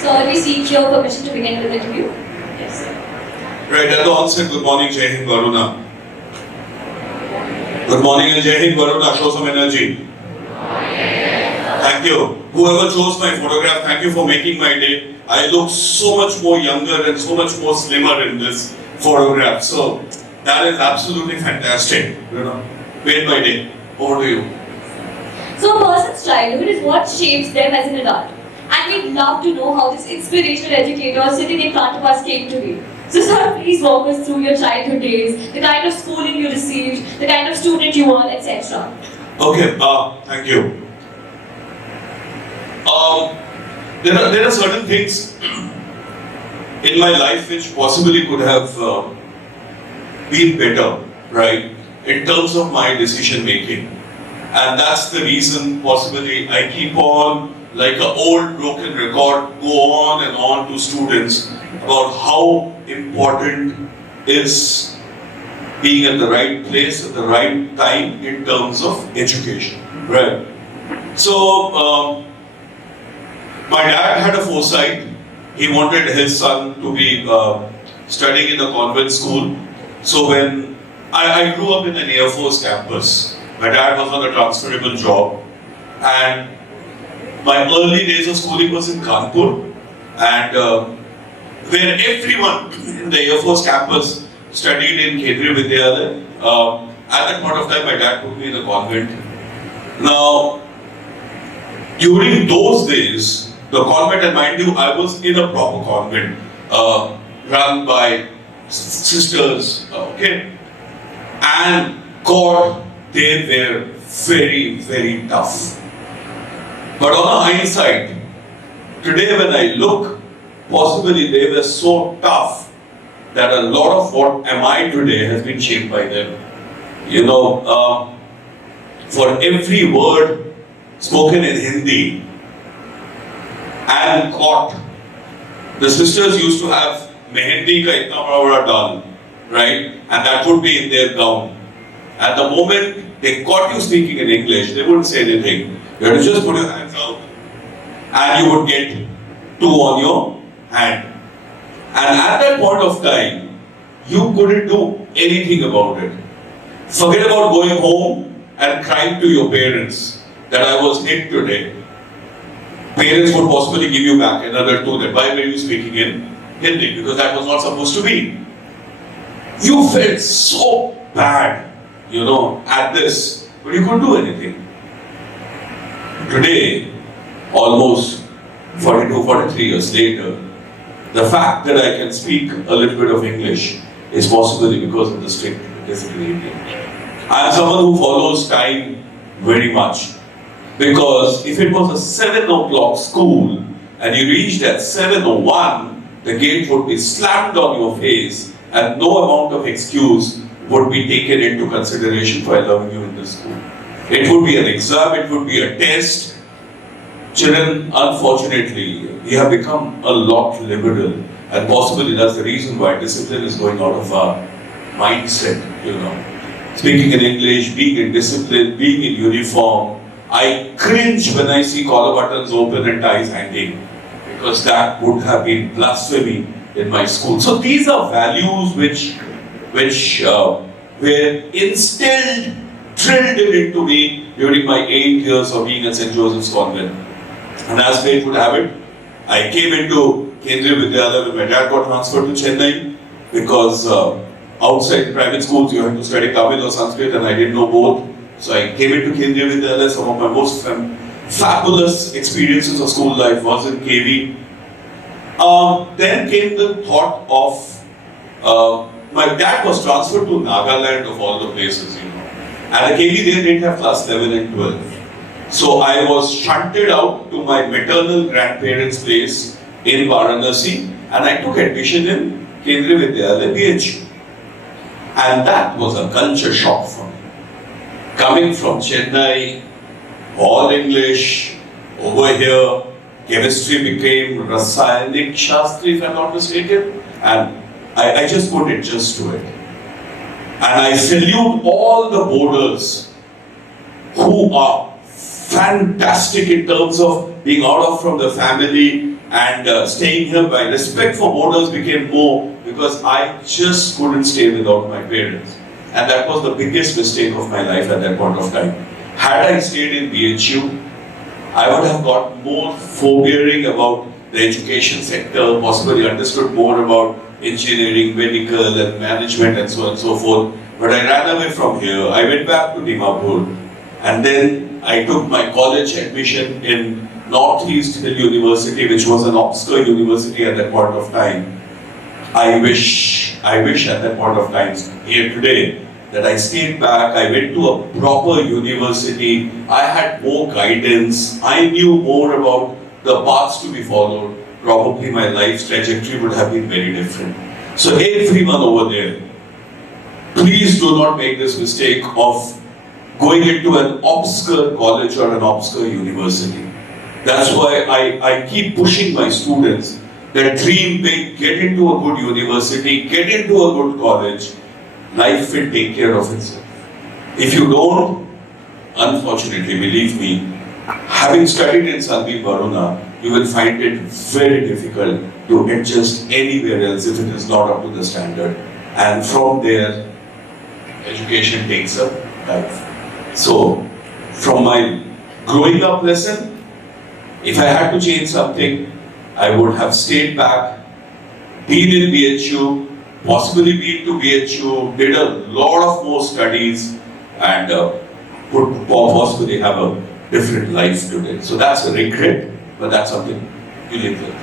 Sir, we seek your permission to begin with the interview. Yes, sir. Right, at the onset, good morning, Jai Hind, Varuna. Good morning and Jai Hind, Varuna. Show some energy. Thank you. Whoever chose my photograph, thank you for making my day. I look so much more younger and so much more slimmer in this photograph. So, that is absolutely fantastic. You know, made my day. Over to you. So, a person's childhood is what shapes them as an adult. And we'd love to know how this inspirational educator sitting in front of us came to be. So, sir, please walk us through your childhood days, the kind of schooling you received, the kind of student you were, etc. Okay, thank you. There are certain things in my life which possibly could have been better, right, in terms of my decision making. And that's the reason possibly I keep on, like an old broken record, go on and on to students about how important is being at the right place at the right time in terms of education, right? So, my dad had a foresight. He wanted his son to be studying in a convent school. So when I grew up in an Air Force campus, my dad was on a transferable job, and my early days of schooling was in Kanpur, and where everyone in the Air Force campus studied in Kendriya Vidyalaya. At that point of time, my dad put me in a convent. Now, during those days, the convent, and mind you, I was in a proper convent, run by sisters, okay? And God, they were very, very tough. But on a hindsight, today when I look, possibly they were so tough that a lot of what am I today has been shaped by them. You know, for every word spoken in Hindi and caught, the sisters used to have mehendi ka itna bada dal, right? And that would be in their gown. At the moment they caught you speaking in English, they wouldn't say anything. You had to just put your hands out and you would get 2 on your hand. And at that point of time, you couldn't do anything about it. Forget about going home and crying to your parents that I was hit today. Parents would possibly give you back another 2 that why were you speaking in Hindi? Because that was not supposed to be. You felt so bad, you know, at this, but you couldn't do anything. Today, almost 42, 43 years later, the fact that I can speak a little bit of English is possibly because of the strict discipline. I am someone who follows time very much. Because if it was a 7 o'clock school and you reached at 7:01, the gate would be slammed on your face and no amount of excuse would be taken into consideration for allowing you in the school. It would be an exam, it would be a test. Children, unfortunately, we have become a lot liberal, and possibly that's the reason why discipline is going out of our mindset, you know. Speaking in English, being in discipline, being in uniform, I cringe when I see collar buttons open and ties hanging, because that would have been blasphemy in my school. So these are values which were instilled, drilled into me during my 8 years of being at St. Joseph's Convent. And as fate would have it, I came into Kendriya Vidyalaya when my dad got transferred to Chennai, because outside private schools you had to study Tamil or Sanskrit, and I didn't know both. So I came into Kendriya Vidyalaya. Some of my most fabulous experiences of school life was in KV. Then came the thought of, my dad was transferred to Nagaland of all the places, you know. And at KV they didn't have class 11 and 12. So I was shunted out to my maternal grandparents' place in Varanasi, and I took admission in Kendriya Vidyalaya, BHU. And that was a culture shock for me. Coming from Chennai, all English, over here, chemistry became Rasayanik Shastri, if I'm not mistaken, and I just put it just to it. And I salute all the boarders who are fantastic in terms of being out of from the family, and staying here, my respect for borders became more because I just couldn't stay without my parents. And that was the biggest mistake of my life at that point of time. Had I stayed in BHU, I would have got more forbearing about the education sector, possibly understood more about engineering, medical and management and so on and so forth. But I ran away from here. I went back to Dimapur and then I took my college admission in Northeast Hill University, which was an obscure university at that point of time. I wish at that point of time, here today, that I stayed back, I went to a proper university, I had more guidance, I knew more about the paths to be followed. Probably my life's trajectory would have been very different. So everyone over there, please do not make this mistake of going into an obscure college or an obscure university. That's why I keep pushing my students that dream big, get into a good university, get into a good college. Life will take care of itself. If you don't, unfortunately, believe me, having studied in Sunbeam, Varuna, you will find it very difficult to adjust anywhere else if it is not up to the standard. And from there, education takes a life. So, from my growing up lesson, if I had to change something, I would have stayed back, been in BHU, possibly been to BHU, did a lot of more studies, and could possibly have a different life today. So that's a regret, but that's something you live with.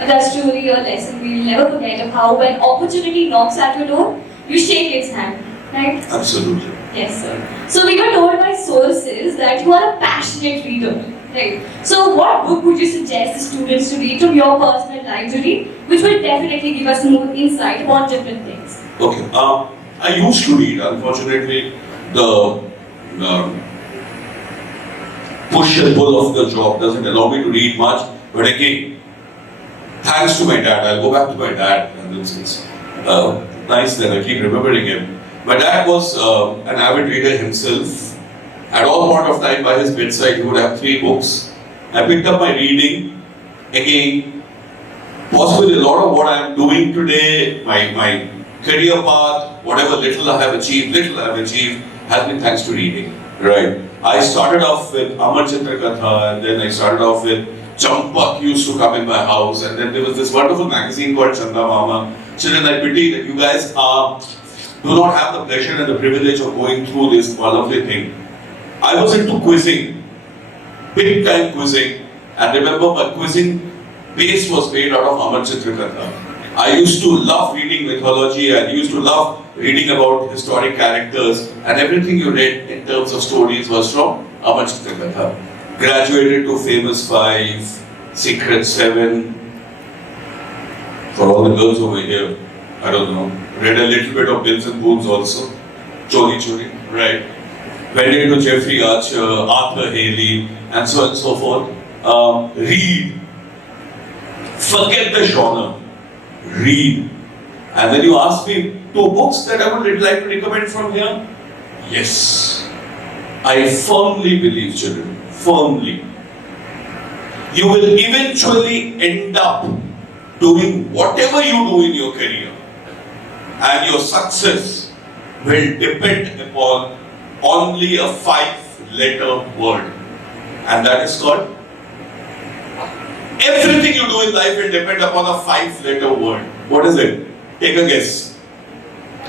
That's truly a lesson we'll never forget of how when opportunity knocks at your door, you shake its hand, right? Absolutely. Yes, sir. So we were told by sources that you are a passionate reader, right? So what book would you suggest the students to read from your personal library, which will definitely give us more insight on different things? Okay. I used to read. Unfortunately, the push and pull of the job doesn't allow me to read much. But again, thanks to my dad, I'll go back to my dad, and it's nice that I keep remembering him. My dad was an avid reader himself. At all point of time, by his bedside, he would have 3 books. I picked up my reading. Again, possibly a lot of what I am doing today, my career path, whatever little I have achieved, has been thanks to reading. Right. I started off with Amar Chitra Katha, and then I started off with Champak used to come in my house, and then there was this wonderful magazine called Chanda Mama. Children, I pity that you guys do not have the pleasure and the privilege of going through this lovely thing. I was into quizzing, big time quizzing, and remember my quizzing base was made out of Amar Chitra Katha. I used to love reading mythology, I used to love reading about historic characters, and everything you read in terms of stories was from Amar Chitra Katha. Graduated to Famous 5, Secret 7. For all the girls over here, I don't know. Read a little bit of Bills and Boons also. Choudhury, right? Went into Jeffrey Archer, Arthur Haley, and so on and so forth. Read. Forget the genre. Read. And then you ask me 2 books that I would like to recommend from here? Yes. I firmly believe, children, firmly, you will eventually end up doing whatever you do in your career, and your success will depend upon only a 5-letter word, and that is called, everything you do in life will depend upon a 5-letter word. What is it? Take a guess.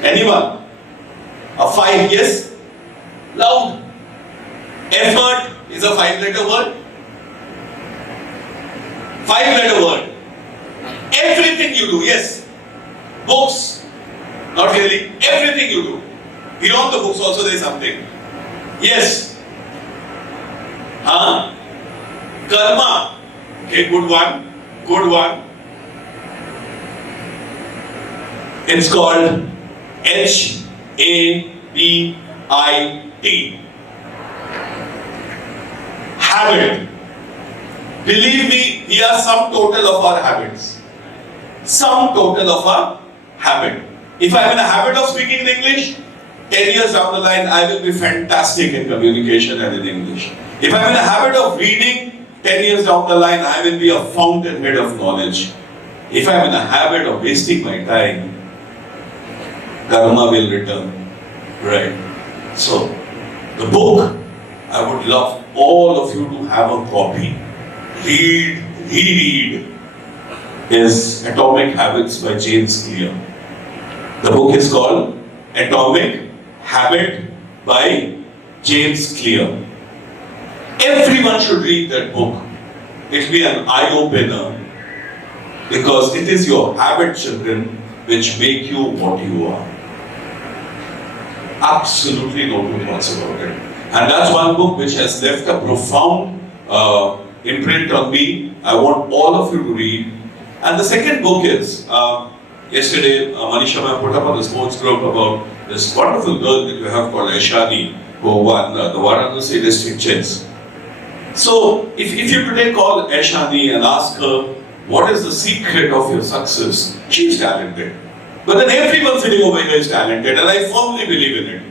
Anyone? A 5, yes? Loud. Effort is a 5-letter word. 5-letter word. Everything you do, yes. Books, not really. Everything you do. Beyond the books also there is something. Yes. Karma. Okay, good one. Good one. It's called HABIT. Habit. Believe me, we are sum total of our habits. Sum total of our habit. If I am in a habit of speaking in English, 10 years down the line, I will be fantastic in communication and in English. If I am in a habit of reading, 10 years down the line, I will be a fountainhead of knowledge. If I am in a habit of wasting my time, karma will return. Right? So, the book, I would love all of you to have a copy. Read, reread, is Atomic Habits by James Clear. The book is called Atomic Habit by James Clear. Everyone should read that book. It will be an eye-opener because it is your habit, children, which make you what you are. Absolutely no two thoughts about it. And that's one book which has left a profound imprint on me. I want all of you to read. And the second book is, yesterday Manisha ma'am put up on the sports group about this wonderful girl that you have called Aishna, who won the Varuna district chess. So, if you today call Aishna and ask her, what is the secret of your success? She's talented. But then everyone sitting over here is talented, and I firmly believe in it.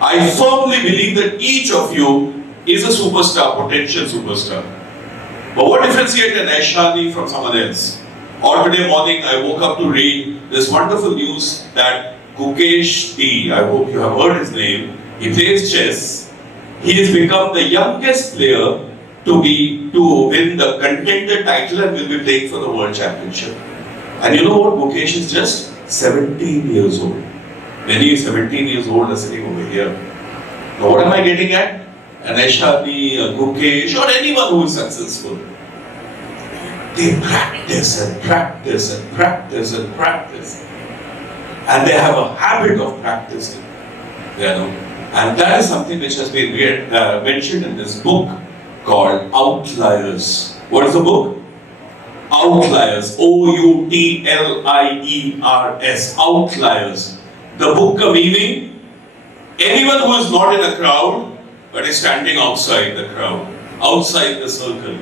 I firmly believe that each of you is a superstar, potential superstar. But what differentiates an Aishna from someone else? Or today morning, I woke up to read this wonderful news that Gukesh D, I hope you have heard his name, he plays chess. He has become the youngest player to win the contender title and will be playing for the World Championship. And you know what? Gukesh is just 17 years old. Many 17 years old are sitting over here. Now what am I getting at? An Aishna, a Gukesh, or anyone who is successful. They practice and practice and practice and practice. And they have a habit of practicing. You know? And that is something which has been mentioned in this book called Outliers. What is the book? Outliers. O-U-T-L-I-E-R-S. Outliers. The book meaning anyone who is not in a crowd but is standing outside the crowd, outside the circle.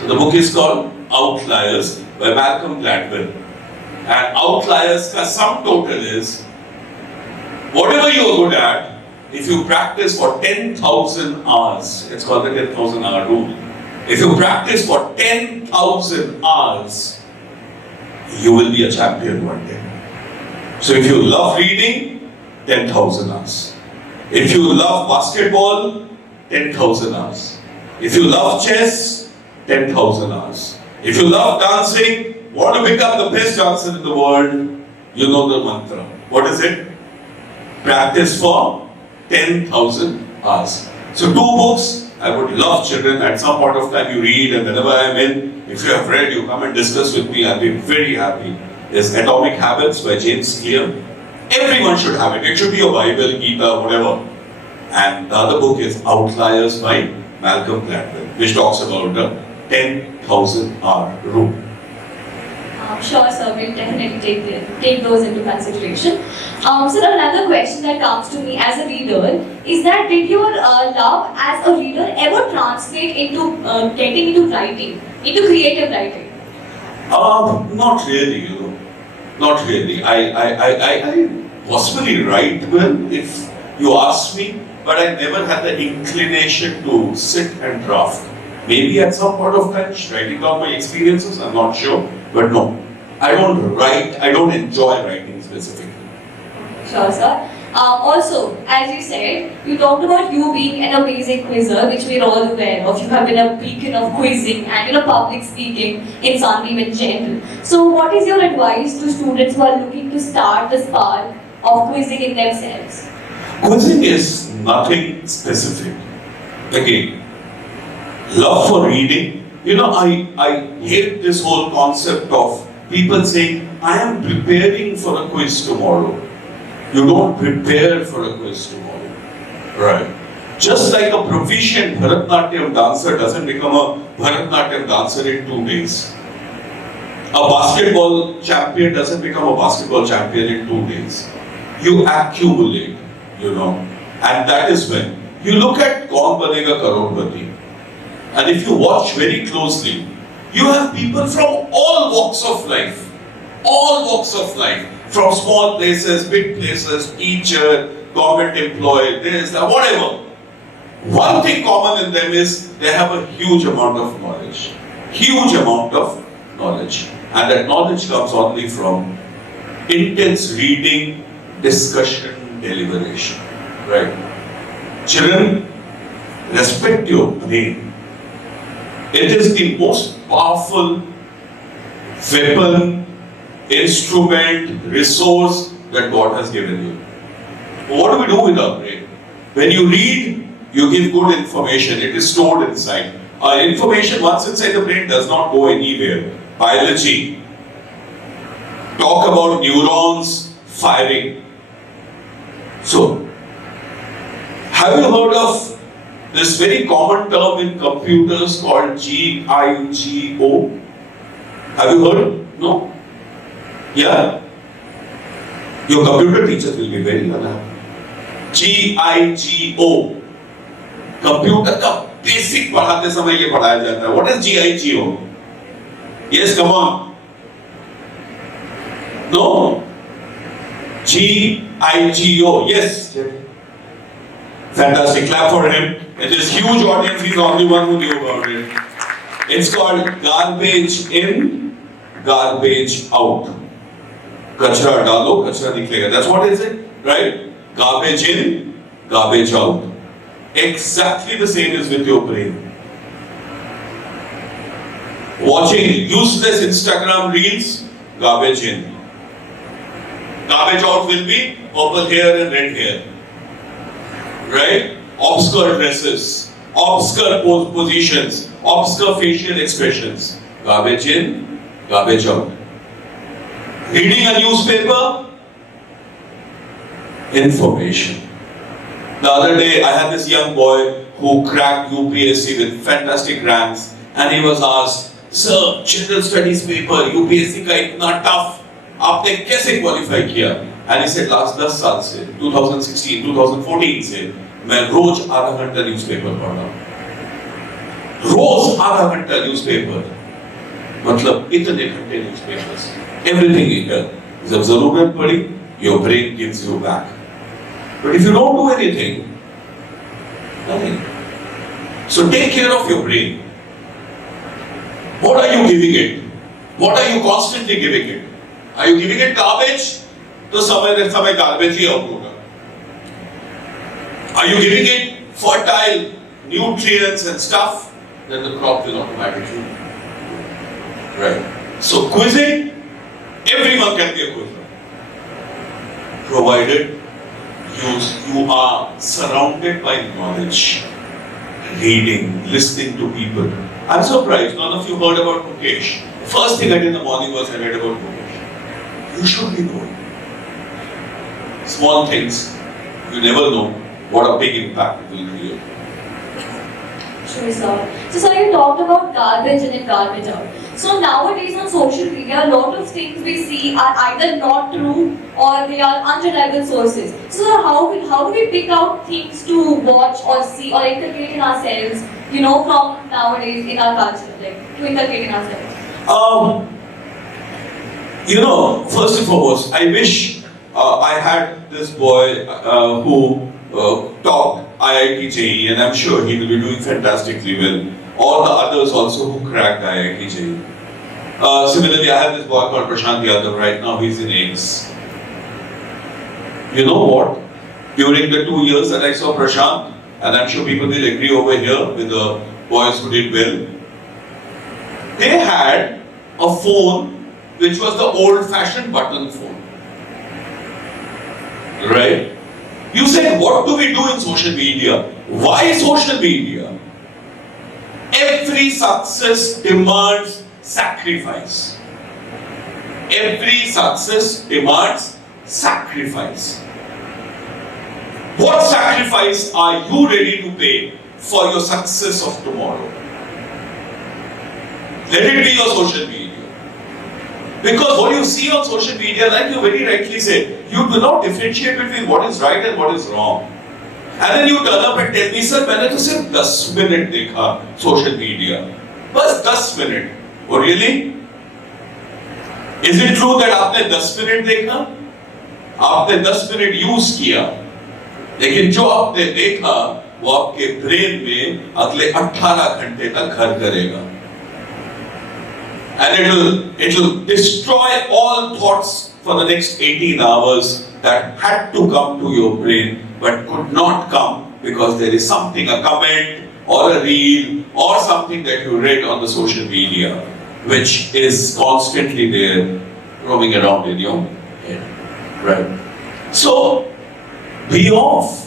So the book is called Outliers by Malcolm Gladwell. And Outliers' sum total is whatever you are good at, if you practice for 10,000 hours, it's called the 10,000 hour rule. If you practice for 10,000 hours, you will be a champion one day. So if you love reading, 10,000 hours. If you love basketball, 10,000 hours. If you love chess, 10,000 hours. If you love dancing, want to become the best dancer in the world, you know the mantra. What is it? Practice for 10,000 hours. So 2 books, I would love children at some point of time you read, and whenever I am in, if you have read, you come and discuss with me, I'll be very happy. There's Atomic Habits by James Clear. Everyone should have it. It should be your Bible, Gita, whatever. And the other book is Outliers by Malcolm Gladwell, which talks about the 10,000 hour rule. Sure, sir. We'll definitely take those into consideration. So another question that comes to me as a reader is that did your love as a reader ever translate into getting into writing, into creative writing? Not really, you know. Not really. I possibly write well if you ask me, but I never had the inclination to sit and draft. Maybe at some point of time, writing down my experiences, I'm not sure, but no. I don't write, I don't enjoy writing specifically. Sure, sir. Also, as you said, you talked about you being an amazing quizzer, which we're all aware of. You have been a beacon of quizzing and public speaking in Sunbeam in general. So, what is your advice to students who are looking to start the spark of quizzing in themselves? Quizzing is nothing specific. Again, love for reading. You know, I hate this whole concept of people saying, I am preparing for a quiz tomorrow. You don't prepare for a quiz tomorrow. Right. Just like a proficient Bharatanatyam dancer doesn't become a Bharatanatyam dancer in 2 days. A basketball champion doesn't become a basketball champion in 2 days. You accumulate, you know. And that is when you look at Kaun Banega Crorepati. And if you watch very closely, you have people from all walks of life. All walks of life. From small places, big places, teacher, government employee, this, that, whatever. One thing common in them is they have a huge amount of knowledge. Huge amount of knowledge. And that knowledge comes only from intense reading, discussion, deliberation. Right? Children, respect your brain. It is the most powerful weapon, instrument, resource that God has given you. What do we do with our brain? When you read, you give good information. It is stored inside. Information once inside the brain does not go anywhere. Biology. Talk about neurons firing. So, have you heard of this very common term in computers called GIGO? Have you heard? No? Yeah? Your computer teachers will be very unhappy. GIGO. Computer का basic पढ़ाते समय ये पढ़ाया जाता है. What is GIGO? Yes, come on. No? GIGO. Yes. Fantastic. Clap for him. It is huge audience. He's the only one who knew about it. It's called garbage in, garbage out. Kachra डालो, कचरा निकलेगा. That's what is it, right? Garbage in, garbage out. Exactly the same is with your brain. Watching useless Instagram reels, garbage in. Garbage out will be purple hair and red hair. Right? Obscure dresses, obscure positions, obscure facial expressions. Garbage in, garbage out. Reading a newspaper, information. The other day, I had this young boy who cracked UPSC with fantastic ranks, and he was asked, "Sir, general studies paper, UPSC का इतना tough, आपने कैसे qualify किया?" And he said, "Last 10 साल से, 2016, 2014 से, मैं रोज आधा घंटा न्यूज़पेपर पढ़ रहा हूँ। रोज आधा घंटा न्यूज़पेपर, मतलब इतने घंटे न्यूज़पेपर्स, everything here. जब जरूरत पड़ी, your brain gives you back. But if you don't do anything, nothing. So take care of your brain. What are you giving it? What are you constantly giving it? Are you giving it garbage? तो समय garbage ही out होगा. Are you giving it fertile nutrients and stuff? Then the crop will automatically. Right. So quizzing, everyone can be a quizzer, provided you are surrounded by knowledge, reading, listening to people. I'm surprised none of you heard about Mukesh. First thing I did in the morning was I read about Mukesh. You should be knowing. Small things, you never know what a big impact it will create. Sure, sir. So, sir, you talked about garbage in and garbage out. So, nowadays on social media, a lot of things we see are either not true or they are unreliable sources. So, sir, how do we pick out things to watch or see or inculcate in ourselves, from nowadays in our culture, like to inculcate in ourselves? First and foremost, I wish I had this boy who topped IIT JEE, and I'm sure he will be doing fantastically well. All the others also who cracked IIT JEE. Similarly, I have this boy called Prashant Yadav. Right now, he's in AIMS. You know what? During the 2 years that I saw Prashant, and I'm sure people will agree over here with the boys who did well, they had a phone which was the old-fashioned button phone. Right? You said, what do we do in social media? Why social media? Every success demands sacrifice. Every success demands sacrifice. What sacrifice are you ready to pay for your success of tomorrow? Let it be your social media. Because what you see on social media, like you very rightly said, you do not differentiate between what is right and what is wrong. And then you turn up and tell me, sir, मैंने तो सिर्फ 10 minute देखा social media. बस 10 minute. Oh really? Is it true that आपने 10 minute देखा? आपने 10 minute use किया, लेकिन जो आपने देखा वो आपके ब्रेन में अगले 18 घंटे तक घर करेगा. And it'll destroy all thoughts for the next 18 hours that had to come to your brain but could not come because there is something, a comment or a reel or something that you read on the social media which is constantly there roaming around in your head. Right? So, be off.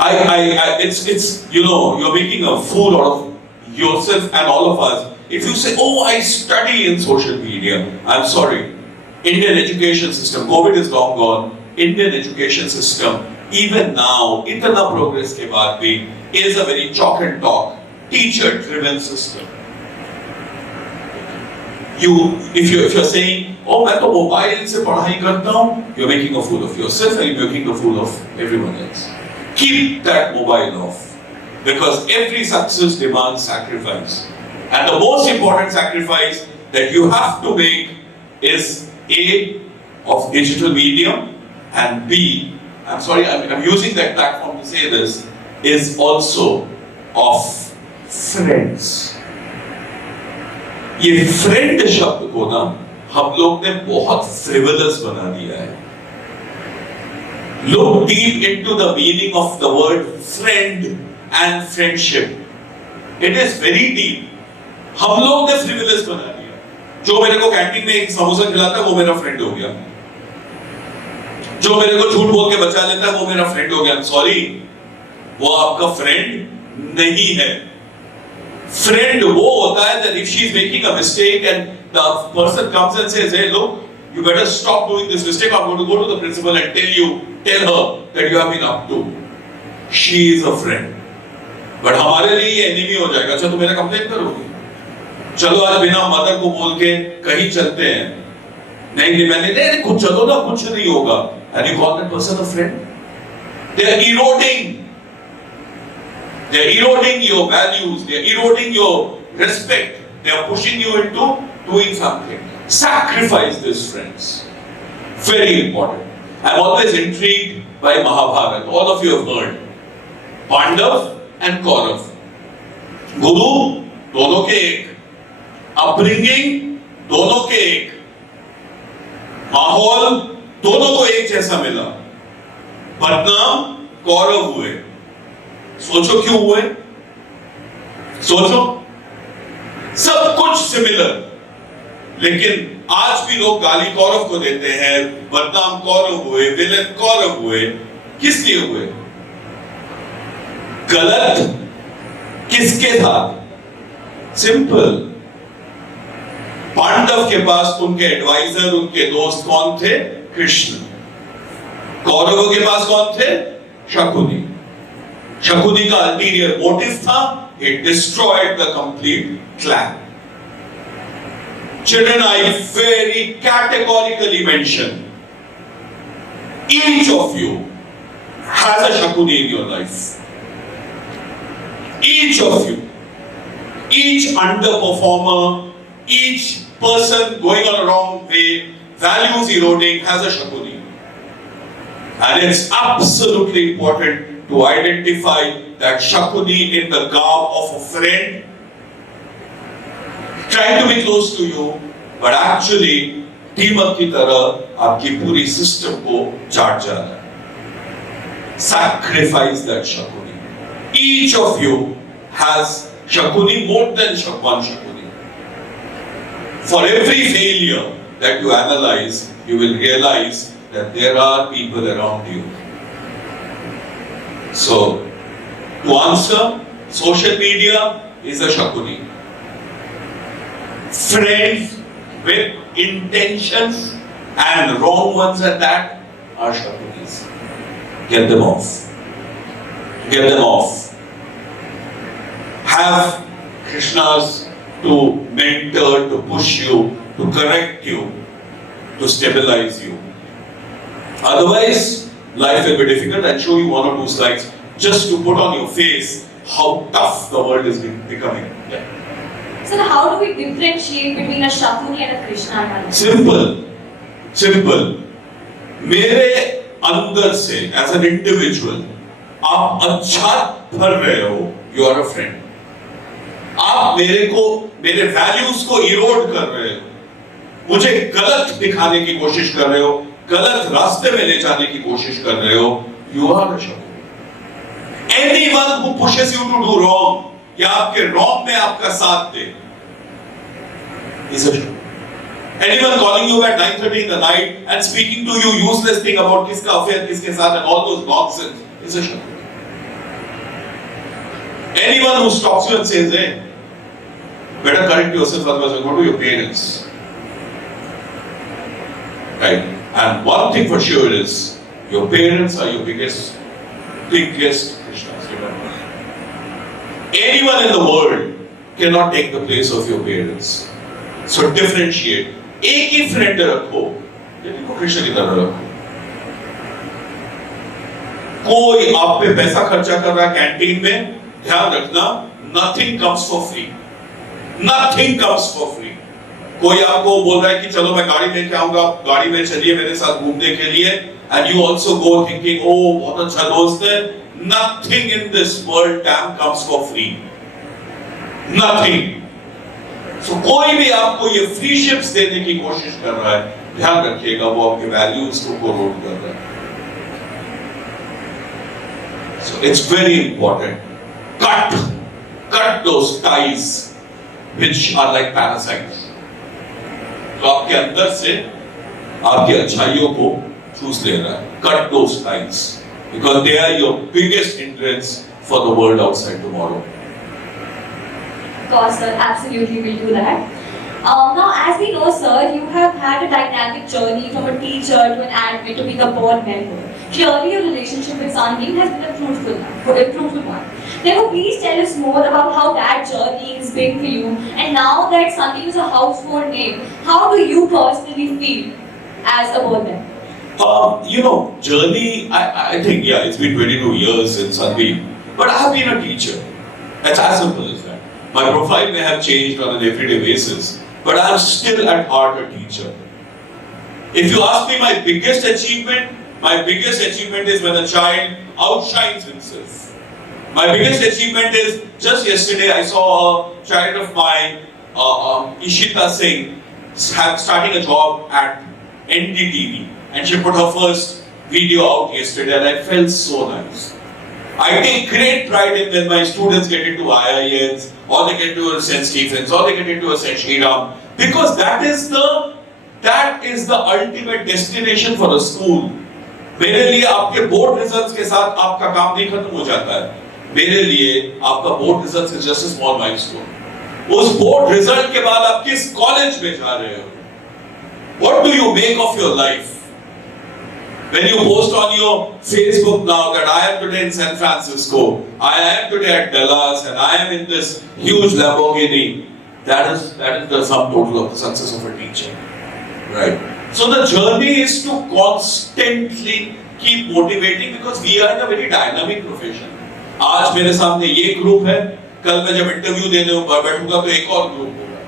It's you're making a fool out of yourself and all of us. If you say, oh, I study in social media, I'm sorry. Indian education system, COVID is long gone. Indian education system, even now, itna progress ke baad bhi, is a very chalk and talk, teacher-driven system. If you're saying, oh, मैं तो mobile से पढ़ाई करता हूँ, you're making a fool of yourself and you're making a fool of everyone else. Keep that mobile off, because every success demands sacrifice. And the most important sacrifice that you have to make is A, of digital medium, and B, I'm sorry, I'm using that platform to say this, is also of friends. ये friend शब्द को ना हम लोग ने बहुत frivolous बना दिया है. Look deep into the meaning of the word friend and friendship. It is very deep. हम लोग ने फ्रिवलेस बना दिया. जो मेरे को कैंटीन में एक समोसा खिलाता है वो मेरा फ्रेंड हो गया. जो मेरे को झूठ बोल के बचा लेता है वो मेरा फ्रेंड हो गया. सॉरी, वो आपका फ्रेंड नहीं है. फ्रेंड वो होता है that if she is making a mistake and the person comes and says, hey look, you better stop doing this mistake, I'm going to go to the principal and tell her that you have been up to. She is a friend. But हमारे लिए ये enemy हो जाएगा. अच्छा, तुम मेरा complaint करोगे? चलो आज बिना मदर को बोल के कहीं चलते हैं. नहीं, मैंने नहीं, कुछ चलो ना, कुछ नहीं होगा. And you call that person a friend? They are eroding. They are eroding your values. They are eroding your respect. They are pushing you into doing something. Sacrifice this, friends. Very important. I'm always intrigued by Mahabharata. All of you have heard. Pandav and Kaurav. Guru, दोनों के एक. Upbringing दोनों के एक. माहौल दोनों को एक जैसा मिला. बदनाम कौरव हुए. सोचो क्यों हुए? सोचो. सब कुछ सिमिलर, लेकिन आज भी लोग गाली कौरव को देते हैं. बदनाम कौरव हुए, विलेन कौरव हुए. किस लिए हुए? गलत किसके साथ? सिंपल. पांडव के पास उनके एडवाइजर, उनके दोस्त कौन थे? कृष्ण. कौरवों के पास कौन थे? शकुनी. शकुनी का अल्टीरियर मोटिव था, it destroyed the complete clan. Children, I very categorically mention, each of you has a Shakuni in your life. Each of you, each underperformer, each person going on a wrong way, values eroding, has a Shakuni. And it's absolutely important to identify that Shakuni in the garb of a friend, trying to be close to you, but actually दीमक की तरह आपकी पूरी system को चाट जा रहा है. Sacrifice that Shakuni. Each of you has Shakuni, more than one Shakuni. For every failure that you analyze, you will realize that there are people around you. So, to answer, social media is a Shakuni. Friends with intentions and wrong ones at that are Shakunis. Get them off. Get them off. Have Krishnas to mentor, to push you, to correct you, to stabilize you. Otherwise, life will be difficult. I'll show you one or two slides just to put on your face how tough the world is becoming. Yeah. So how do we differentiate between a Shakuni and a Krishna? Simple. Simple. मेरे अंदर से as an individual आप अच्छा भर रहे हो, you are a friend. आप मेरे वैल्यूज को इरोड कर रहे हो, मुझे गलत दिखाने की कोशिश कर रहे हो, गलत रास्ते में ले जाने की कोशिश कर रहे हो, यू आर अ शत्रु। Anyone who pushes you to do wrong, या आपके रॉन्ग में आपका साथ दे, इज अ शत्रु। Anyone calling you at 9:30 in the night and speaking to you useless thing about किसका affair किसके साथ and all those nonsense is a shakti. Anyone who stops you and says, "Hey, better correct yourself, otherwise go to your parents." Right? And one thing for sure is your parents are your biggest Krishnas. Remember, anyone in the world cannot take the place of your parents. So differentiate. एक ही friend रखो, लेकिन को कृष्ण की तरह रखो। कोई आप पे पैसा खर्चा कर रहा है कैंटीन में, ध्यान रखना, nothing comes for free. Nothing comes for free. कोई आपको बोल रहा है कि चलो मैं गाड़ी लेके आऊंगा, गाड़ी में चलिए मेरे साथ घूमने के लिए, and you also go thinking, oh बहुत अच्छा दोस्त है। Nothing in this world damn comes for free. Nothing. So, कोई भी आपको ये फ्रीशिप्स देने की कोशिश कर रहा है, ध्यान रखिएगा वो आपके वैल्यूज को कोरोड कर रहा है। So it's very important. Cut those ties which are like parasites. तो आपके अंदर से आपकी अच्छाइयों को चूस ले रहा है। Cut those ties because they are your biggest hindrance for the world outside tomorrow. Of course, sir, absolutely will do that. Now, as we know, sir, you have had a dynamic journey from a teacher to an admin to being a board member. Clearly, your relationship with Sunbeam has been a fruitful one. Therefore, please tell us more about how that journey has been for you. And now that Sunbeam is a household name, how do you personally feel as a board member? Journey, I think, yeah, it's been 22 years in Sunbeam, but I have been a teacher. It's as simple as that. My profile may have changed on an everyday basis, but I am still at heart a teacher. If you ask me my biggest achievement is when a child outshines himself. My biggest achievement is, just yesterday I saw a child of mine, Ishita Singh, starting a job at NDTV, and she put her first video out yesterday, and I felt so nice. I take great pride in when my students get into IIMs, or they get into a St. Stephen's, or they get into a St. Shriram, because that is the ultimate destination for the school. मेरे लिए आपके board results के साथ आपका काम नहीं खत्म हो जाता है। मेरे लिए आपका board results is just a small milestone. उस बोर्ड रिजल्ट के बाद आप किस कॉलेज में जा रहे हो? What do you make of your life? When you post on your Facebook now that I am today in San Francisco, I am today at Dallas, and I am in this huge Lamborghini, that is the sum total of the success of a teacher, right? So the journey is to constantly keep motivating because we are in a very dynamic profession. आज मेरे सामने ये group है, कल मैं जब interview देने बैठूंगा तो एक और ग्रुप होगा.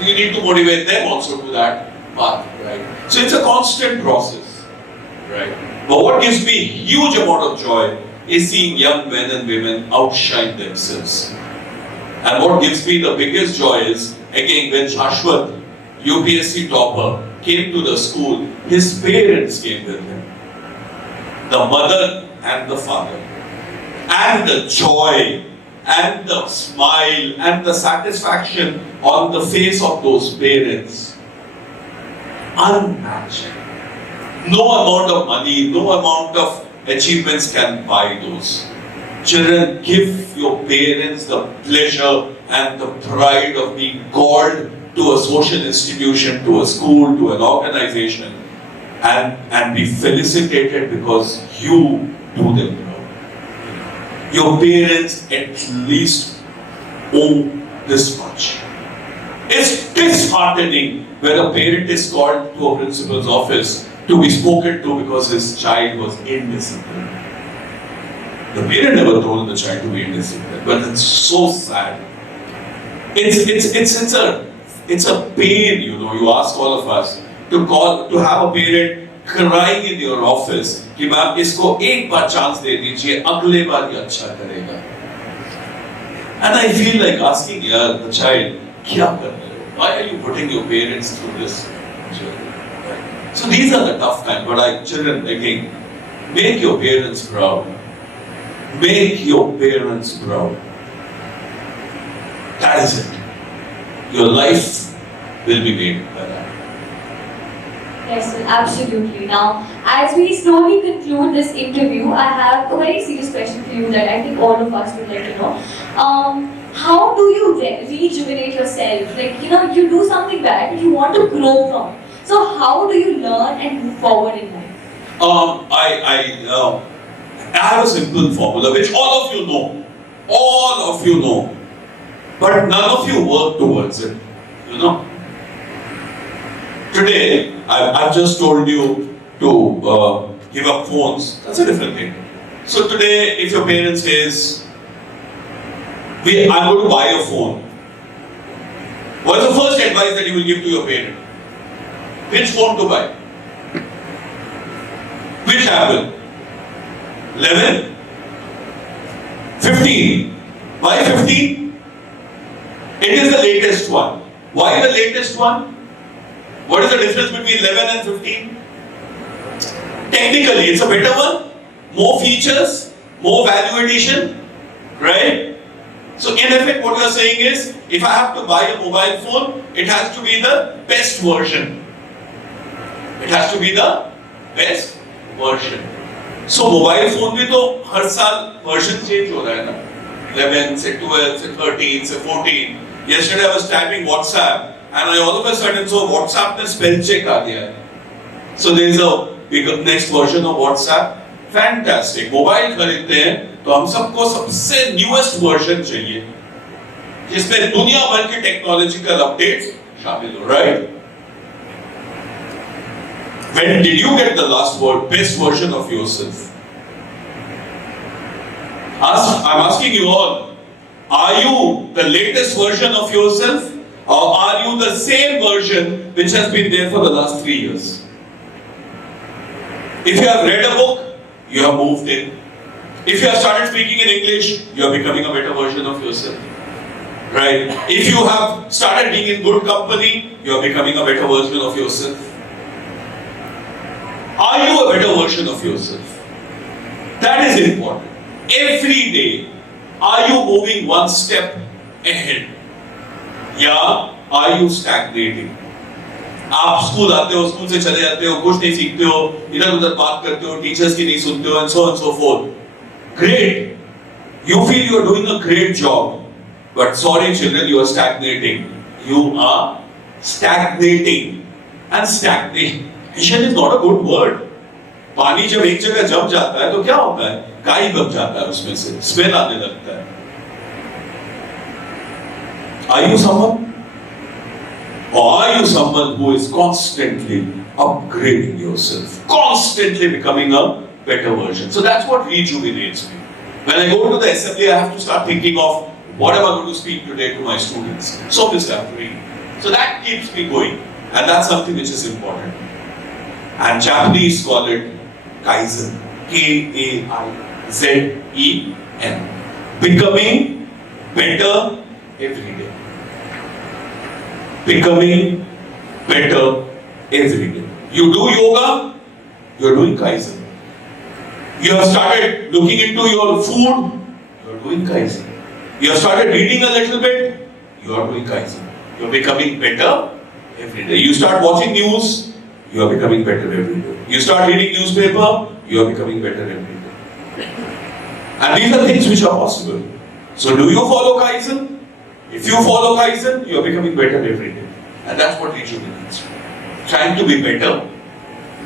You need to motivate them also to that path, right? So it's a constant process. Right. But what gives me huge amount of joy is seeing young men and women outshine themselves. And what gives me the biggest joy is, again, when Shashwat, UPSC topper, came to the school, his parents came with him. The mother and the father. And the joy, and the smile, and the satisfaction on the face of those parents. Unmatched. No amount of money, no amount of achievements can buy those. Children, give your parents the pleasure and the pride of being called to a social institution, to a school, to an organization, and be felicitated because you do them proud. Your parents at least owe this much. It's disheartening when a parent is called to a principal's office to be spoken to because his child was indisciplined. The parent never told the child to be indisciplined, but it's so sad. It's a pain, you know. You ask all of us to have a parent crying in your office कि ma'am इसको एक बार chance दे दीजिए, अगले बार ये अच्छा करेगा. And I feel like asking the child, क्या कर रहे हो? Why are you putting your parents through this journey? So these are the tough times. But children, again, make your parents proud. Make your parents proud. That is it. Your life will be made by that. Yes, sir, absolutely. Now, as we slowly conclude this interview, I have a very serious question for you that I think all of us would like to know. How do you rejuvenate yourself? Like, you do something bad, but you want to grow from it. So, how do you learn and move forward in life? I have a simple formula which all of you know. All of you know. But none of you work towards it. You know? Today, I've just told you to give up phones. That's a different thing. So today, if your parent says, I'm going to buy a phone, what is the first advice that you will give to your parent? Which phone to buy? Which Apple? 11? 15? Why 15? It is the latest one. Why the latest one? What is the difference between 11 and 15? Technically, it's a better one. More features, more value addition, right? So in effect, what you are saying is, if I have to buy a mobile phone, it has to be the best version. It has to be the best version. So mobile phone भी तो हर साल version change हो रहा है ना. 11 से 12 से 13 से 14. Yesterday I was typing WhatsApp. And I all of a sudden saw WhatsApp ने spell check आ गया है. So there is a next version of WhatsApp. Fantastic. Mobile खरीदते हैं तो हम सबको सबसे newest version चाहिए, जिसमें दुनिया भर के technological updates शामिल हो, right? When did you get the best version of yourself? I'm asking you all, are you the latest version of yourself? Or are you the same version which has been there for the last 3 years? If you have read a book, you have moved in. If you have started speaking in English, you are becoming a better version of yourself. Right? If you have started being in good company, you are becoming a better version of yourself. Are you a better version of yourself? That is important. Every day, are you moving one step ahead? या are you stagnating? आप school आते हो, school से चले जाते हो, कुछ नहीं सीखते हो, इधर उधर बात करते हो, टीचर्स की नहीं सुनते हो, and so on and so forth. Great. You feel you are doing a great job, but sorry children, you are stagnating. You are stagnating. And stagnation is not a good word. पानी जब एक जगह जम जाता है तो क्या होता है? काई बन जाता है उसमें से, स्मेल आने लगता है. Are you someone? Or are you someone who is constantly upgrading yourself, constantly becoming a better version? So that's what rejuvenates me. When I go to the assembly, I have to start thinking of what am I going to speak today to my students. So this I have to read. So that keeps me going, and that's something which is important. And Japanese call it Kaizen, K-A-I-Z-E-N, becoming better every day. Becoming better every day. You do yoga, you are doing Kaizen. You have started looking into your food, you are doing Kaizen. You have started reading a little bit, you are doing Kaizen. You are becoming better every day. You start watching news, you are becoming better every day. You start reading newspaper, you are becoming better every day. And these are things which are possible. So do you follow Kaizen? If you follow Kaizen, you are becoming better every day. And that's what rejuvenates. Trying to be better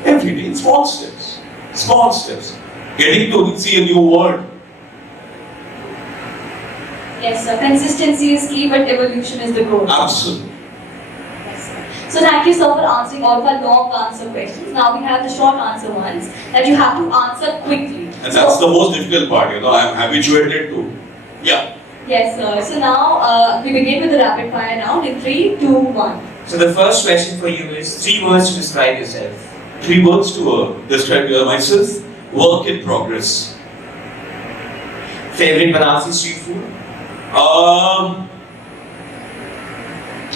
every day in small steps. Small steps. Getting to see a new word. Yes, sir. Consistency is key, but evolution is the goal. Absolutely. Yes, sir. So thank you, sir, for answering all of our long answer questions. Now we have the short answer ones that you have to answer quickly. And that's the most difficult part, I am habituated to. Yeah. Yes, sir. So now we begin with the rapid fire round in 3, 2, 1. So the first question for you is 3 words to describe yourself. Three words to describe myself: work in progress. Favorite Banarsi street food?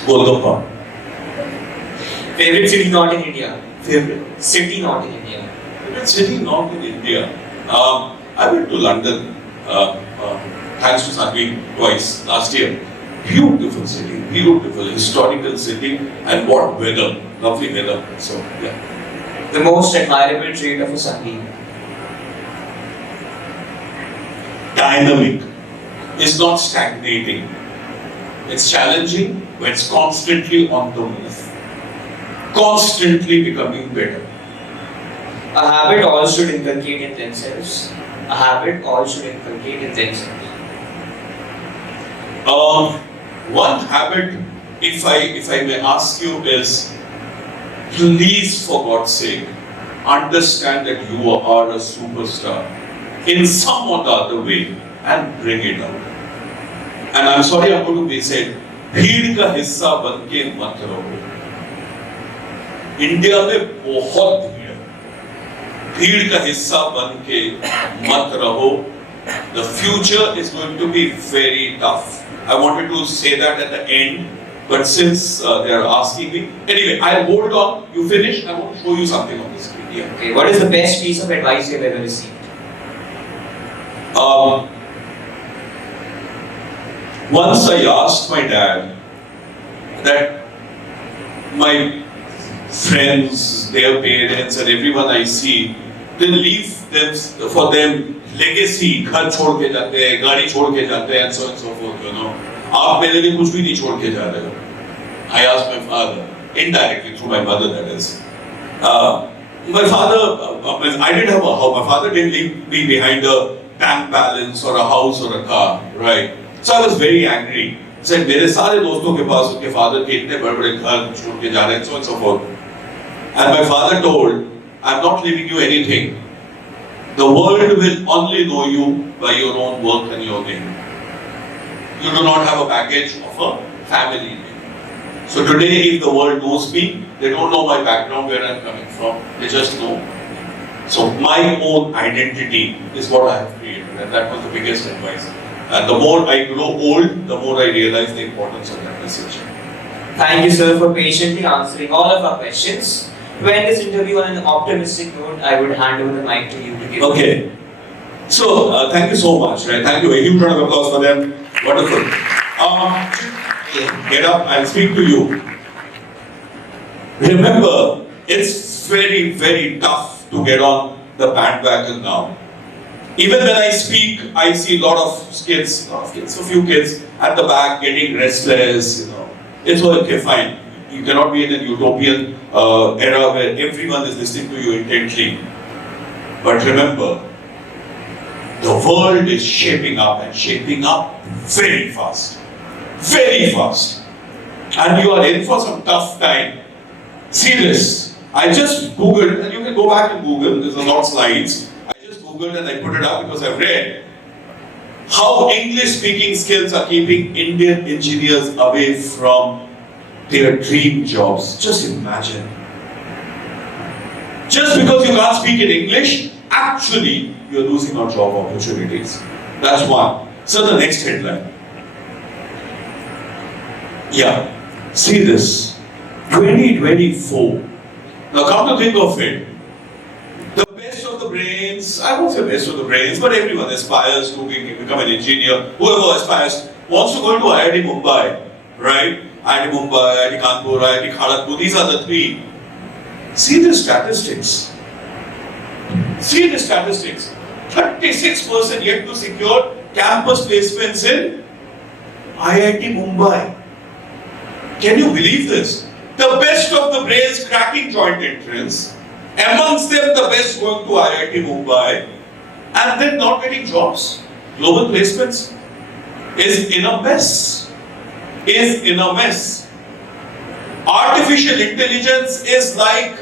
Golgappa. Favorite city not in India? Favorite city not in India? Favorite city not in India. I went to London, thanks to Sunbeam, twice last year. Beautiful city, beautiful historical city, and what weather, lovely weather. So yeah. The most admirable trait of a Sunbeam? Dynamic. It's not stagnating. It's challenging, but it's constantly on the move. Constantly becoming better. A habit all should inculcate in themselves. A habit all should inculcate in themselves. One habit, if I may ask you, is please, for God's sake, understand that you are a superstar in some or the other way and bring it out. And I'm sorry, I'm going to be said, भीड़ का हिस्सा बन के मत रहो. India में बहुत भीड़ है. भीड़ का हिस्सा बन के मत रहो. The future is going to be very tough. I wanted to say that at the end, but since they are asking me, anyway, I'll hold on. You finish. I want to show you something on the screen. Yeah. Okay, what is the best piece of advice you've ever received? Once I asked my dad that my friends, their parents, and everyone I see, they leave them for them legacy. घर छोड़ के जाते हैं, गाड़ी छोड़ के जाते हैं, and so forth. You know, आप मेरे लिए कुछ भी नहीं छोड़ के जा रहे हो. I asked my father, indirectly through my mother, that is. My father, I didn't have a house. My father didn't leave me behind a bank balance or a house or a car, right? So I was very angry. I said, मेरे सारे दोस्तों के पास उनके father के इतने बड़े-बड़े घर छोड़ के जा रहे हैं, so and so forth. And my father told, I'm not leaving you anything. The world will only know you by your own work and your name. You do not have a baggage of a family name. So today, if the world knows me, they don't know my background, where I'm coming from. They just know. So my own identity is what I have created, and that was the biggest advice. And the more I grow old, the more I realize the importance of that message. Thank you, sir, for patiently answering all of our questions. To end this interview on an optimistic note, I would hand over the mic to you to give. Okay. So, thank you so much. Right? Thank you. A huge round of applause for them. Wonderful. Get up, I'll speak to you. Remember, it's very, very tough to get on the bandwagon now. Even when I speak, I see a lot of kids, a few kids at the back getting restless, you know. It's okay, fine. You cannot be in a utopian era where everyone is listening to you intently. But remember, the world is shaping up and shaping up very fast. Very fast. And you are in for some tough time. See this. I just Googled, and you can go back and Google, there's a lot of slides. I just Googled and I put it up because I've read how English speaking skills are keeping Indian engineers away from their dream jobs. Just imagine. Just because you can't speak in English, actually you're losing out job opportunities. That's one. So the next headline. Yeah, see this. 2024. Now come to think of it. The best of the brains, I won't say best of the brains, but everyone aspires to become an engineer. Whoever aspires wants to go into IIT Mumbai, right? IIT Mumbai, IIT Kanpur, IIT Kharagpur, these are the three. See the statistics. See the statistics. 36% yet to secure campus placements in IIT Mumbai. Can you believe this? The best of the brains cracking joint entrance, amongst them the best going to IIT Mumbai, and then not getting jobs. Global placements is in a mess. Is in a mess. Artificial intelligence is like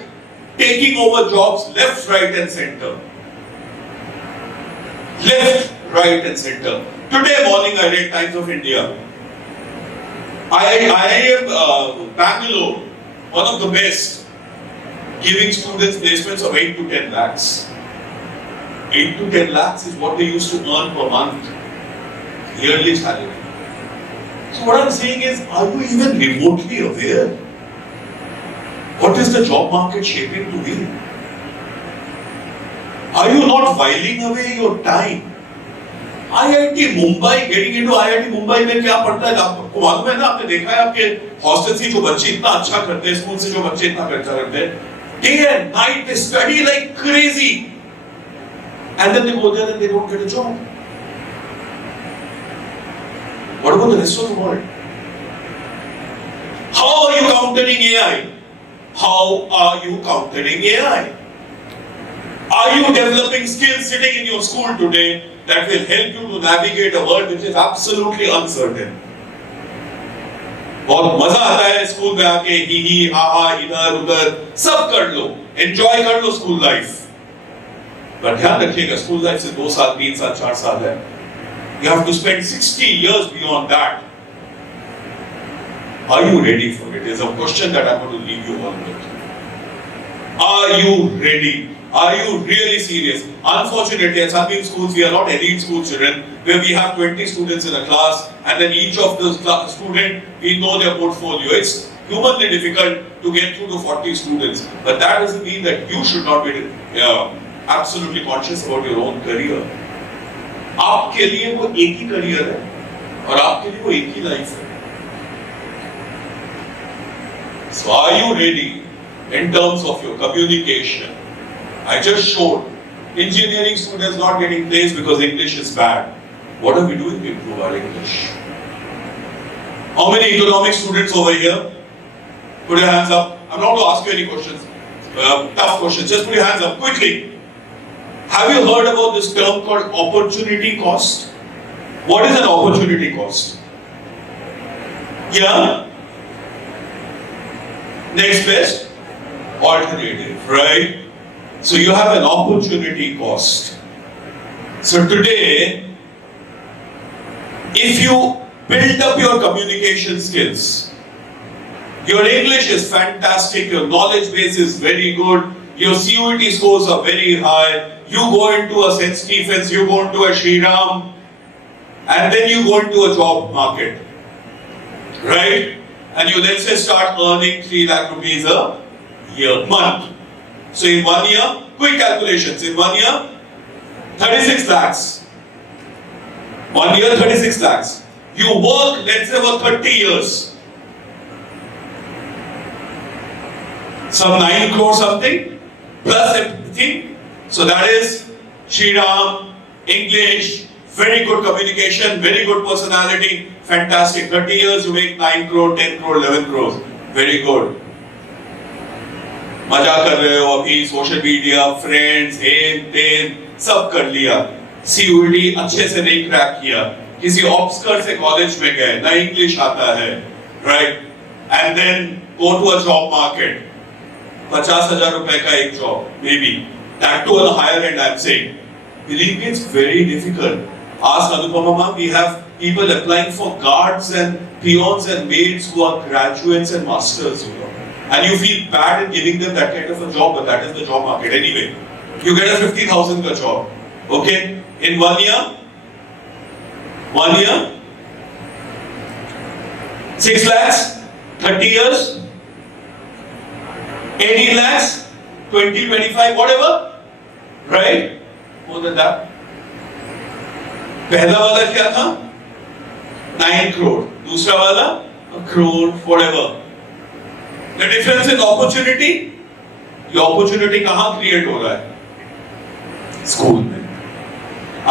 taking over jobs left, right, and center. Left, right, and center. Today morning I read Times of India. IIM Bangalore, one of the best. giving students placements of 8 to 10 lakhs. 8 to 10 lakhs is what they used to earn per month, yearly salary. So what I'm saying is, are you even remotely aware? What is the job market shaping to be? Are you not whiling away your time? IIT Mumbai, getting into IIT Mumbai में क्या पढ़ता है? आपको मालूम है ना? आपने देखा है आपके हॉस्टल से जो बच्चे इतना अच्छा करते हैं, स्कूल से जो बच्चे इतना अच्छा करते हैं, day and night they study like crazy, and then they go there and they don't get a job. What about the rest of the world? How are you countering AI? How are you countering AI? Are you developing skills sitting in your school today that will help you to navigate a world which is absolutely uncertain? बहुत मजा आता है school में आके ही हा इधर उधर सब कर लो, एंजॉय कर लो स्कूल लाइफ, पर ध्यान रखिएगा स्कूल लाइफ से 2 साल 3 साल 4 साल है. You have to spend 60 years beyond that. Are you ready for it? Is a question that I'm going to leave you all with. Are you ready? Are you really serious? Unfortunately, at Sunbeam schools, we are not elite school children, where we have 20 students in a class, and then each of the student, we know their portfolio. It's humanly difficult to get through to 40 students, but that doesn't mean that you should not be absolutely conscious about your own career. आपके लिए वो एक ही career है और आपके लिए वो एक ही लाइफ है. So are you ready in terms of your communication? I just showed engineering students not getting placed because English is bad. What are we doing to improve our English? How many economic students over here? Put your hands up. I'm not going to ask you any questions, tough questions. Just put your hands up quickly. Have you heard about this term called opportunity cost? What is an opportunity cost? Yeah? Next best? Alternative, right? So you have an opportunity cost. So today, if you build up your communication skills, your English is fantastic, your knowledge base is very good, your CUET scores are very high, you go into a St. Stephen's, you go into a Shriram, and then you go into a job market, right? And you let's say start earning 3 lakh rupees a year, month. So in 1 year, quick calculations, in 1 year, 36 lakhs. 1 year, 36 lakhs. You work, let's say, for 30 years. Some 9 crore something, plus everything. So that is Shriram, English, very good communication, very good personality, fantastic. 30 years you make 9 crore, 10 crore, 11 crores. Very good. मजा कर रहे हो अभी, social media, friends, हेन तेन सब कर लिया, सीयूईटी अच्छे से नहीं क्रैक किया, किसी ऑब्स्कर से कॉलेज में गए, ना इंग्लिश आता है, right? And then go to a job market, 50,000 रुपए का एक job, maybe that to a higher end. I'm saying, believe me, it's very difficult. Ask Anupama ma'am, we have people applying for guards and peons and maids who are graduates and masters, you know. And you feel bad in giving them that kind of a job, but that is the job market anyway. You get a 50,000 ka job, okay? In 1 year, 6 lakhs, 30 years, 18 lakhs, 20, 25, whatever, right? More than that. पहला वाला क्या था? 9 crore. दूसरा वाला? A crore, whatever. The difference in opportunity, ये opportunity कहाँ create हो रहा है? School में.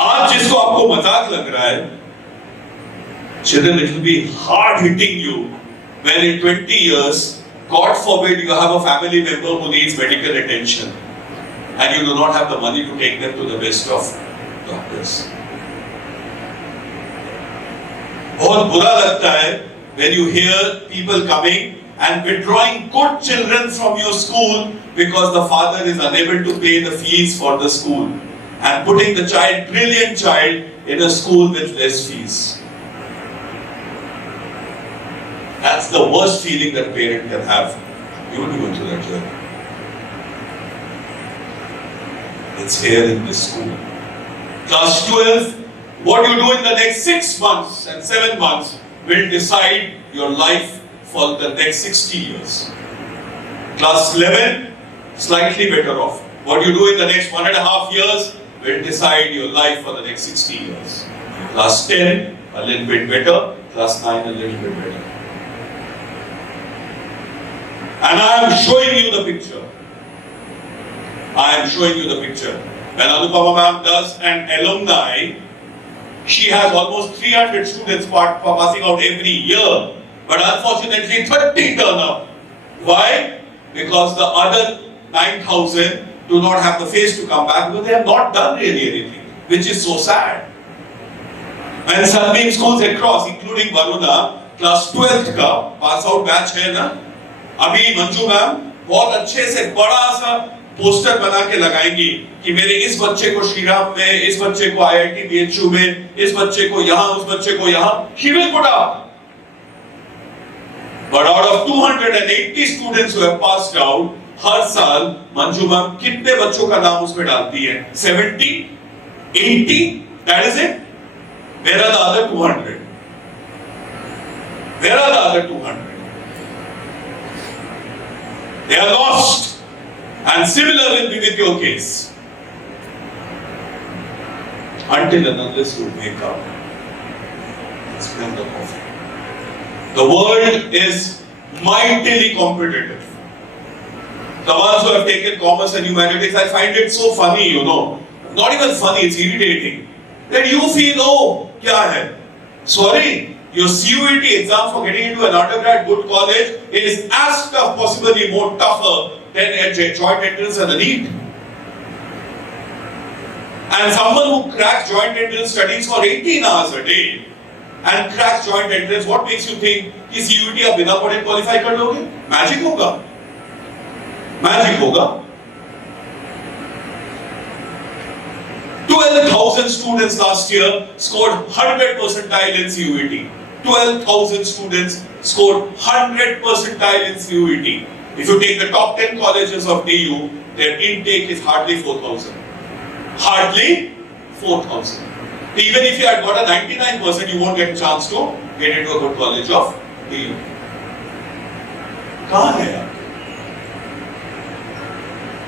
आज जिसको आपको मजाक लग रहा है, children, it will be hard hitting you when in 20 years, God forbid you have a family member who needs medical attention and you do not have the money to take them to the best of doctors. बहुत बुरा लगता है when you hear people coming and withdrawing good children from your school because the father is unable to pay the fees for the school and putting the child, brilliant child, in a school with less fees. That's the worst feeling that a parent can have. You will go through that journey. It's here in this school. Class 12, what you do in the next 6 months and 7 months will decide your life for the next 60 years. Class 11, slightly better off. What you do in the next 1.5 years will decide your life for the next 60 years. Class 10, a little bit better. Class 9, a little bit better. And I am showing you the picture. I am showing you the picture. When Anupama ma'am does an alumni, she has almost 300 students passing out every year. But unfortunately, 30 turn up. Why? Because the other 9,000 do not have the face to come back because they have not done really anything, which is so sad. And Sunbeam schools across, including Varuna, class 12th का pass out batch है ना, अभी Manju ma'am बहुत अच्छे से बड़ा सा poster बना के लगाएंगी कि मेरे इस बच्चे को श्रीराम में, इस बच्चे को IIT BHU में, इस बच्चे को यहाँ, उस बच्चे को यहाँ, she will put up. But out of 280 students who have passed out, हर साल मंजू मैम कितने बच्चों का नाम उसमें डालती है? 70, 80, that is it. Where are the other 200? Where are the other 200? They are lost. And similar will be with your case. Until and unless you wake up. Explain the coffee. The world is mightily competitive. The ones who have taken commerce and humanities, I find it so funny, you know. Not even funny, it's irritating. That you feel, oh, kya hai? Sorry, your CUET exam for getting into an undergrad good college is as tough, possibly more tougher than a joint entrance and a NEET. And someone who cracks joint entrance studies for 18 hours a day and cracks joint entrance, what makes you think कि CUET आप बिना पढ़े qualify कर लोगे? Magic होगा. Magic होगा. 12,000 students last year scored 100 percentile in CUET. 12,000 students scored 100 percentile in CUET. If you take the top 10 colleges of DU, their intake is hardly 4,000. Hardly 4,000. Even if you had got a 99%, you won't get a chance to get into a good college of DU. कहाँ है यार?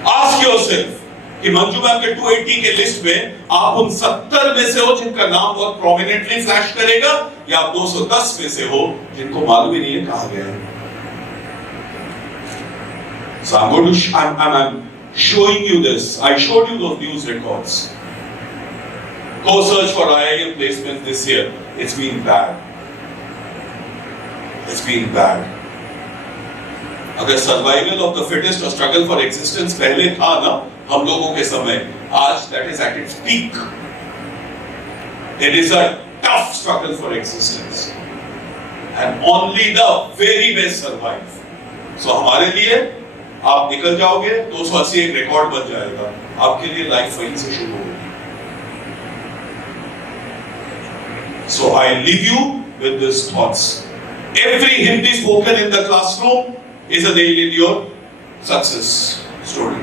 Ask yourself कि Manju ma'am के 280 के list में आप उन 70 में से हो जिनका नाम बहुत प्रोमिनेंटली फ्लैश करेगा या आप 210 में से हो जिनको मालूम ही नहीं है कहाँ गए हैं. So I'm showing you this. I showed you those news records. Go search for IIM placements this year. It's been bad. It's been bad. अगर survival of the fittest or struggle for existence पहले था ना हम लोगों के समय, आज that is at its peak. It is a tough struggle for existence, and only the very best survive. So हमारे लिए आप निकल जाओगे 280 एक रिकॉर्ड बन जाएगा, आपके लिए लाइफ वहीं से शुरू होगी. So I leave you with these thoughts. Every Hindi spoken in the classroom is a nail in your success story.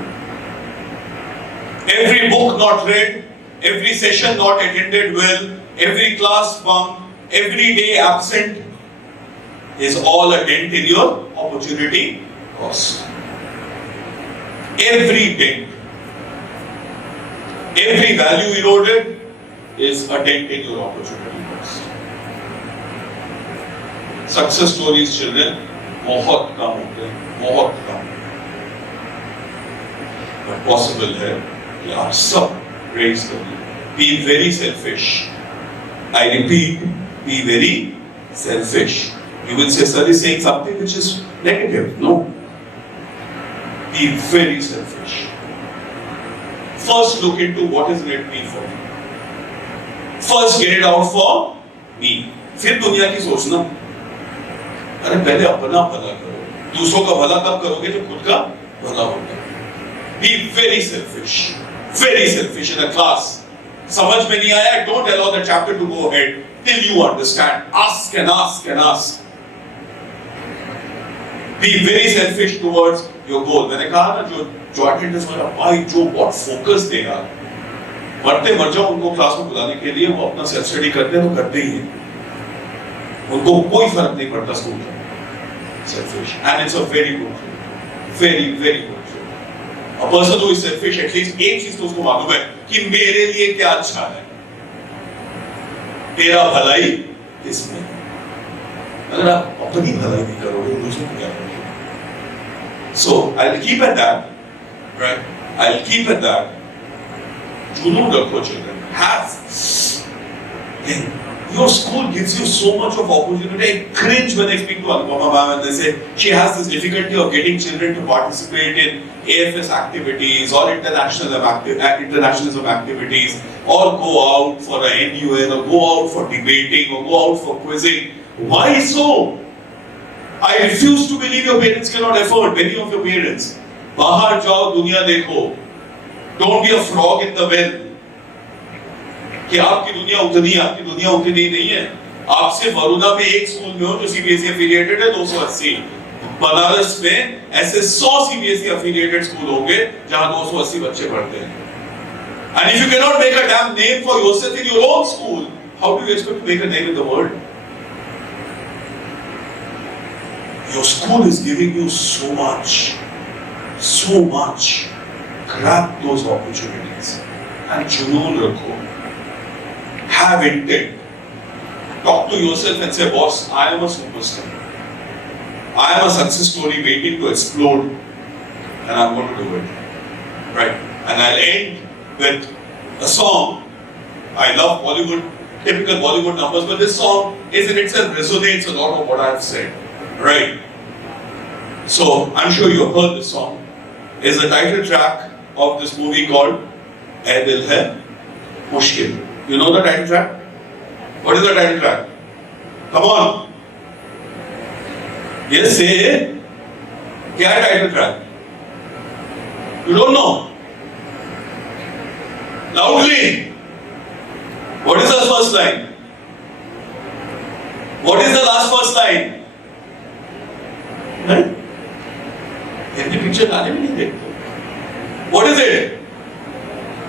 Every book not read, every session not attended well, every class bunk, every day absent is all a dent in your opportunity cost. Every dent, every value eroded is a dent in your opportunity cost. Success stories, children, बहुत कम होते हैं, बहुत कम. But possible है कि आप सब raise करिए. Be very selfish. I repeat, be very selfish. You will say, sir is saying something which is negative. No. Be very selfish. First look into what is in me for me. First get it out for me. फिर दुनिया की सोचना. अरे पहले अपना भला करो. दूसरों का भला तब करोगे जब खुद का भला होगा. Be very selfish. Very selfish in a class. समझ में नहीं आया, don't allow the chapter to go ahead till you understand. Ask and ask and ask. Be very selfish towards your goal. मैंने कहा ना जो अटेंडेंस वाला भाई जो बहुत फोकस दे यार, मरते मर जाओ उनको क्लास में बुलाने के लिए, वो अपना सेल्फ स्टडी करते हैं तो करते ही हैं, उनको कोई फर्क नहीं पड़ता स्कूल का. Selfish, and it's a very good trait, very very good trait. A person who is selfish, at least एक चीज तो उसको मालूम है कि मेरे लिए क्या अच्छा है, तेरा भलाई किसमें. अगर आप अपनी भलाई नहीं करोगे दूसरों को क्या करोगे. So I'll keep at that, right? I'll keep at that. जुनून रखो children. Have. Your school gives you so much of opportunity. I cringe when I speak to Anupama ma'am and they say she has this difficulty of getting children to participate in AFS activities or internationalism activities, or go out for an NUN, or go out for debating, or go out for quizzing. Why so? I refuse to believe your parents cannot afford. Many of your parents. बाहर जाओ, दुनिया देखो. Don't be a frog in the well. कि आपकी दुनिया उतनी नहीं है. आप सिर्फ वरुणा में एक स्कूल में हो जो सीबीएसई एफिलिएटेड है 280. बनारस में ऐसे 100 सीबीएसई एफिलिएटेड स्कूल होंगे जहां 280 बच्चे पढ़ते हैं. And if you cannot make a damn name for yourself in your own school, how do you expect to make a name in the world? Your school is giving you so much. Grab those opportunities and junoon rakho. Have intent. Talk to yourself and say, boss, I am a superstar. I am a success story waiting to explode, and I'm going to do it. Right? And I'll end with a song. I love Bollywood, typical Bollywood numbers, but this song is in itself resonates a lot of what I've said. Right? So, I'm sure you've heard this song. It's the title track of this movie called Ae Dil Hai Mushkil. You know the title track? What is the title track? Come on. Yes, say it. Kya hai title track? You don't know? Loudly. What is the first line? What is the last first line? Right? Hindi picture गाने में नहीं देखते. What is it?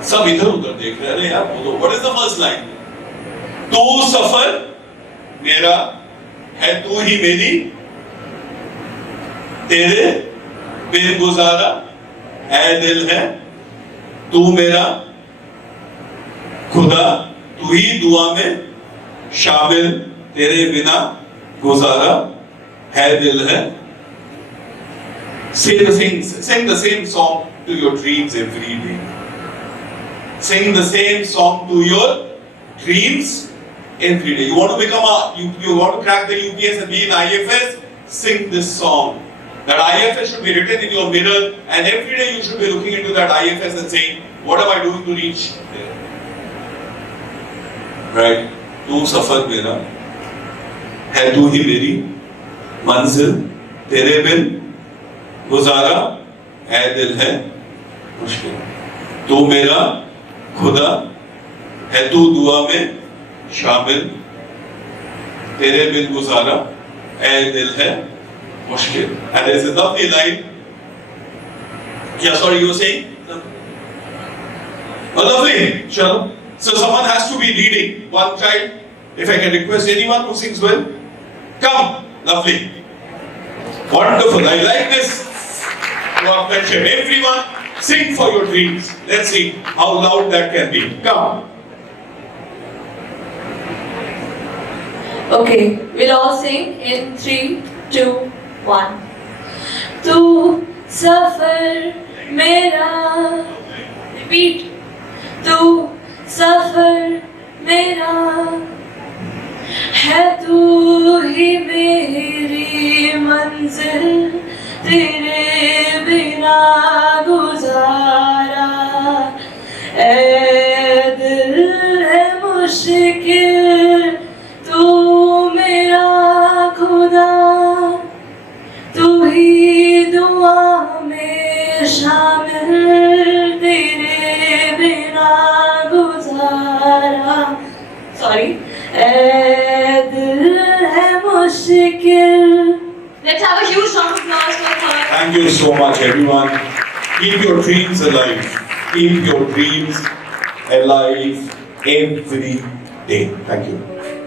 सब इधर उधर देख रहे हैं यार. बोलो. What is the first line? तू सफर मेरा है, तू ही मेरी, तेरे बिन गुजारा ऐ दिल है, तू मेरा खुदा, तू ही दुआ में शामिल, तेरे बिना गुजारा है दिल है. Sing the same song to your dreams every day. Sing the same song to your dreams every day. You want to become you want to crack the UPS and be in IFS? Sing this song. That IFS should be written in your mirror, and every day you should be looking into that IFS and saying, what am I doing to reach there? Right? तू सफर मेरा है, तू ही मेरी मंजिल, तेरे बिन गुजारा ऐ दिल है मुश्किल, तू मेरा खुदा है, तू दुआ में शामिल, तेरे बिन गुजारा ऐ दिल है मुश्किल. And there is a lovely line. Yeah, sorry, you were saying? Oh, lovely. Chalo. So someone has to be leading. One child. If I can request anyone who sings well, come. Lovely. Wonderful. I like this. Friendship. Everyone, sing for your dreams. Let's see how loud that can be. Come. Okay, we'll all sing in 3, 2, 1. तू सफर मेरा, repeat. तू सफर मेरा है, तू ही मेरी मंजिल, तेरे बिना गुजारा ऐ दिल है मुश्किल, तू मेरा खुदा, तू ही दुआ में शामिल, तेरे बिना गुजारा. Sorry. ऐ दिल है मुश्किल. Let's have a huge round of applause for her. Thank you so much, everyone. Keep your dreams alive. Keep your dreams alive every day. Thank you.